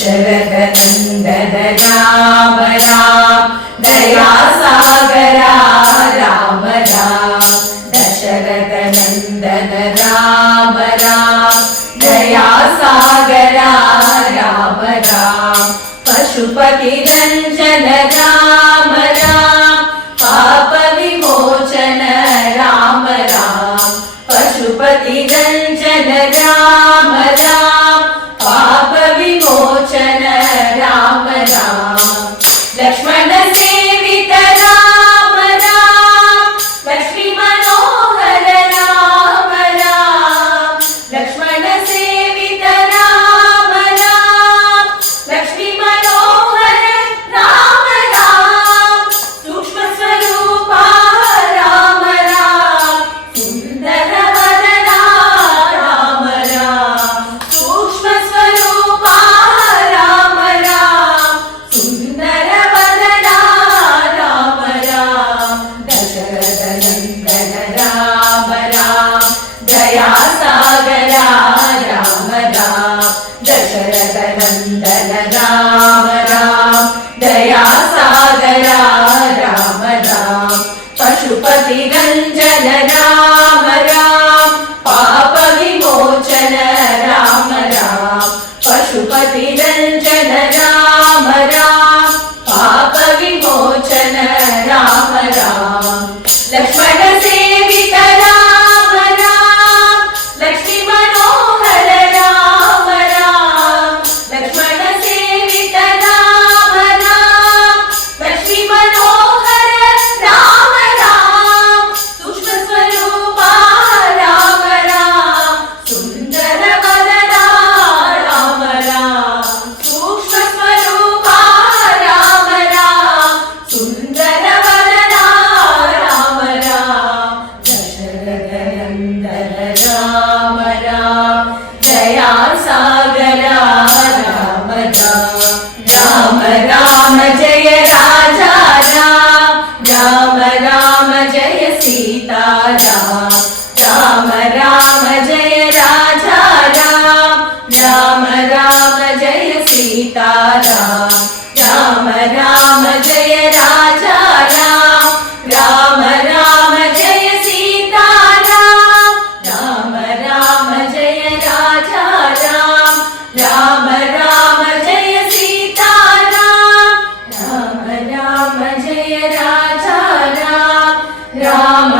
दशरथ नंदन राम राम दया सागरा राम राम दशरथ नंदन राम राम दया सागरा राम राम पशुपति रंजन राम राम पाप विमोचन राम राम पशुपति रंजन राम राम पाप विमोचन राम राम लक्ष्मण सेवित राम राम लक्ष्मी मनोहर राम राम लक्ष्मण सेवित राम राम लक्ष्मी मनोहर राम राम सूक्ष्म स्वरूपा राम राम सुंदर वदना राम राम सूक्ष्म स्वरूपा राम राम सुंदर वदना राम राम दशरथ नंदन राम राम दया सागरा राम राम दशरथ नंदन राम राम दया सागरा राम राम पशुपति रंजन राम राम पाप विमोचन राम राम पशुपति रंजन राम राम पाप विमोचन राम राम लक्ष्मण सेवित राम राम लक्ष्मी मनोहर राम राम लक्ष्मण सेवित राम राम लक्ष्मी मनोहर राम राम सूक्ष्म स्वरूपा राम राम सुंदर वदना राम राम सूक्ष्म स्वरूपा राम राम सुंदर वदना राम राम दशरथ नंदन राम राम दया सागरा राम राम राम राम जय राजा राम राम राम जय सीता राम राम राम जय राजा राम राम राम जय सीता राम राम राम जय राजा राम राम राम जय सीता राम राम राम जय राजा राम राम राम जय सीता राम राम राम जय राजा राम राम